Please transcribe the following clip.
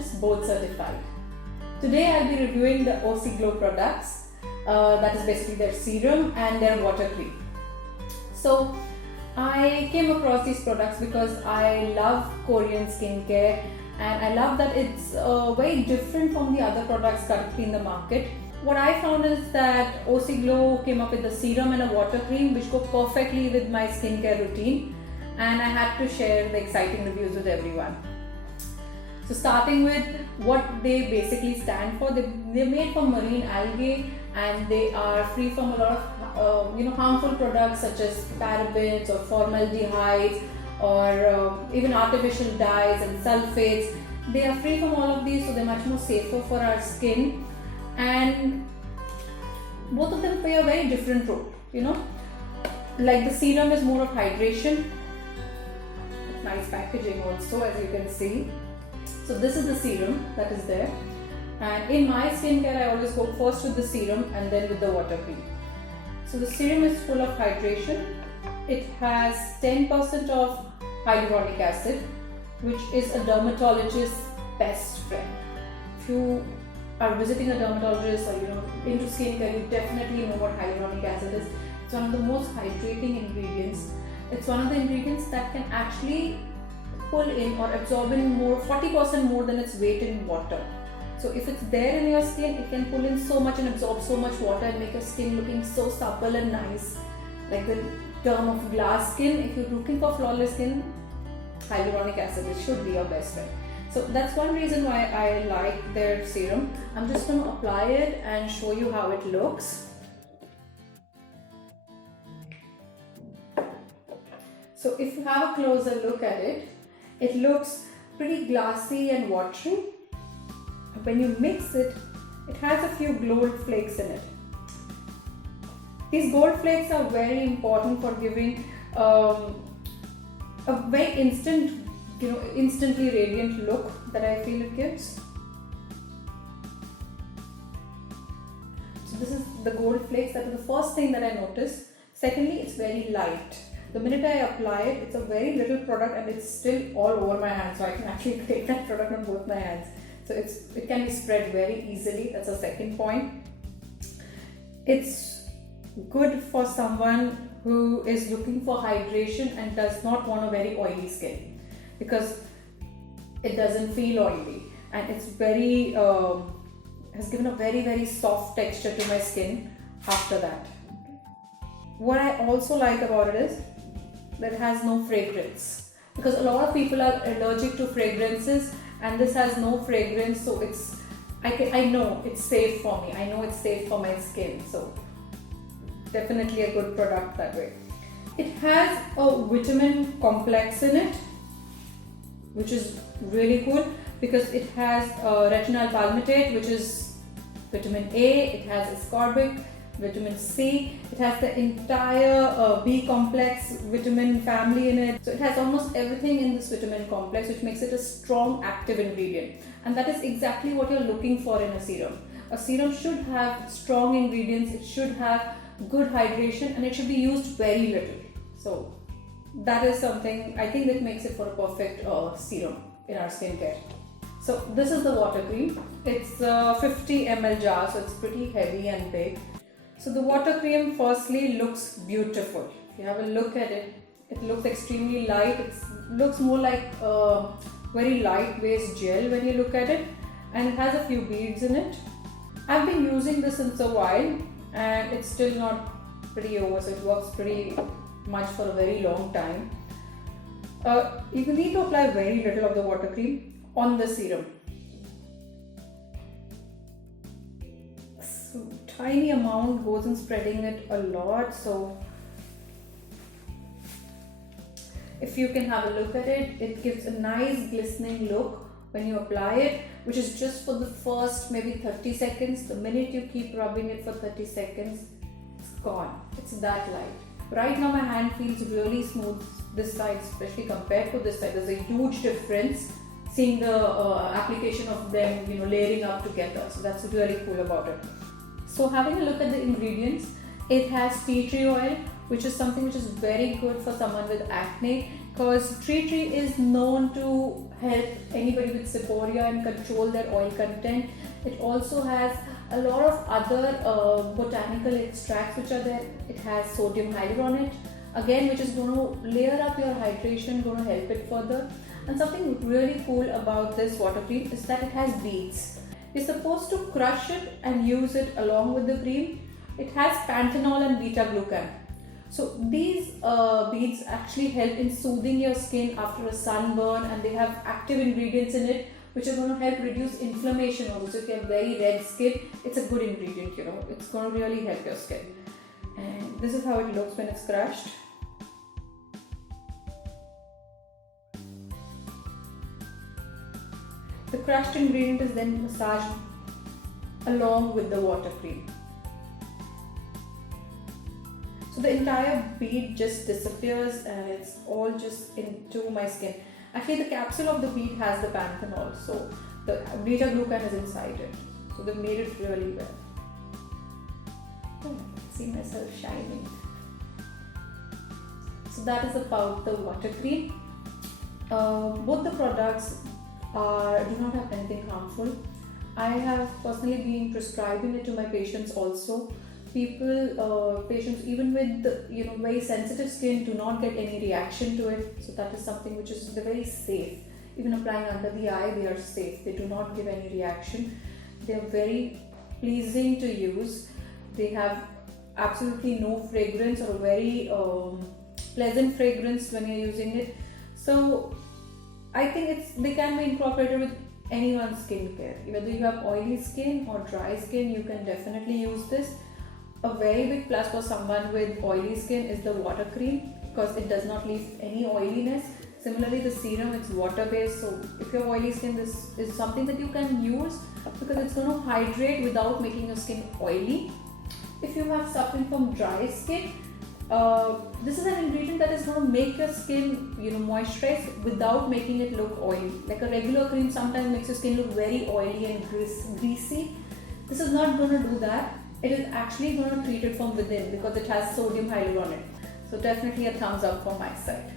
dermatologist, both certified. Today I'll be reviewing the OC Glow products, that is basically their serum and their water cream. So I came across these products because I love Korean skincare and I love that it's very different from the other products currently in the market. What I found is that OC Glow came up with a serum and a water cream which go perfectly with my skincare routine, and I had to share the exciting reviews with everyone. So starting with what they basically stand for, they're made from marine algae and they are free from a lot of harmful products such as parabens or formaldehydes or even artificial dyes and sulfates. They are free from all of these, so they're much more safer for our skin, and both of them play a very different role. Like the serum is more of hydration. Nice packaging also, as you can see. So this is the serum that is there, and in my skincare I always go first with the serum and then with the water cream. So the serum is full of hydration. It has 10% of hyaluronic acid, which is a dermatologist's best friend. If you are visiting a dermatologist or into skincare, you definitely know what hyaluronic acid is. It's one of the most hydrating ingredients. It's one of the ingredients that can actually pull in or absorb in 40% more than its weight in water. So if it's there in your skin, it can pull in so much and absorb so much water and make your skin looking so supple and nice. Like the term of glass skin, if you're looking for flawless skin, hyaluronic acid should be your best friend. So that's one reason why I like their serum. I'm just going to apply it and show you how it looks. So if you have a closer look at it, it looks pretty glassy and watery. When you mix it, it has a few gold flakes in it. These gold flakes are very important for giving a very instantly radiant look that I feel it gives. So this is the gold flakes. That is the first thing that I noticed. Secondly, it's very light. The minute I apply it, it's a very little product and it's still all over my hands, so I can actually take that product on both my hands. So it can be spread very easily. That's a second point. It's good for someone who is looking for hydration and does not want a very oily skin, because it doesn't feel oily and it's very has given a very, very soft texture to my skin after that. What I also like about it is that it has no fragrance, because a lot of people are allergic to fragrances and this has no fragrance, so I know it's safe for me. I know it's safe for my skin, so definitely a good product that way. It has a vitamin complex in it, which is really cool because it has retinol palmitate, which is vitamin A. It has ascorbic, vitamin C. It has the entire B complex vitamin family in it. So it has almost everything in this vitamin complex, which makes it a strong active ingredient. And that is exactly what you're looking for in a serum. A serum should have strong ingredients, it should have good hydration, and it should be used very little. So that is something I think that makes it for a perfect serum in our skincare. So this is the water cream. It's a 50 ml jar, so it's pretty heavy and big. So the water cream firstly looks beautiful. If you have a look at it, it looks extremely light. It looks more like a very light based gel when you look at it, and it has a few beads in it. I've been using this since a while and it's still not pretty over, so it works pretty much for a very long time. You need to apply very little of the water cream on the serum. So tiny amount goes in spreading it a lot, so if you can have a look at it, it gives a nice glistening look when you apply it, which is just for the first maybe 30 seconds. The minute you keep rubbing it for 30 seconds, it's gone. It's that light. Right now my hand feels really smooth this side, especially compared to this side. There's a huge difference seeing the application of them layering up together. So that's really cool about it. So having a look at the ingredients, it has tea tree oil, which is something which is very good for someone with acne, because tea tree is known to help anybody with seborrhea and control their oil content. It also has a lot of other botanical extracts which are there. It has sodium hyaluronate, again, which is going to layer up your hydration, going to help it further. And something really cool about this water cream is that it has beads. You're supposed to crush it and use it along with the cream. It has panthenol and beta glucan. So these beads actually help in soothing your skin after a sunburn, and they have active ingredients in it which are going to help reduce inflammation also. If you have very red skin, it's a good ingredient, it's going to really help your skin. And this is how it looks when it's crushed. The crushed ingredient is then massaged along with the water cream. So the entire bead just disappears and it's all just into my skin. Actually, the capsule of the bead has the panthenol, so the beta glucan is inside it. So they've made it really well. Oh, I see myself shining. So that is about the water cream. Both the products do not have anything harmful. I have personally been prescribing it to my patients also. Patients even with very sensitive skin do not get any reaction to it. So that is something which is very safe. Even applying under the eye, they are safe. They do not give any reaction. They are very pleasing to use. They have absolutely no fragrance or a very pleasant fragrance when you're using it. So I think they can be incorporated with anyone's skincare. Whether you have oily skin or dry skin, you can definitely use this. A very big plus for someone with oily skin is the water cream, because it does not leave any oiliness. Similarly, the serum, it's water based, so if you have oily skin, this is something that you can use because it's going to hydrate without making your skin oily. If you have suffering from dry skin, this is an ingredient that is going to make your skin moisturized without making it look oily. Like a regular cream sometimes makes your skin look very oily and greasy. This is not going to do that. It is actually going to treat it from within because it has sodium hyaluronate. So definitely a thumbs up from my side.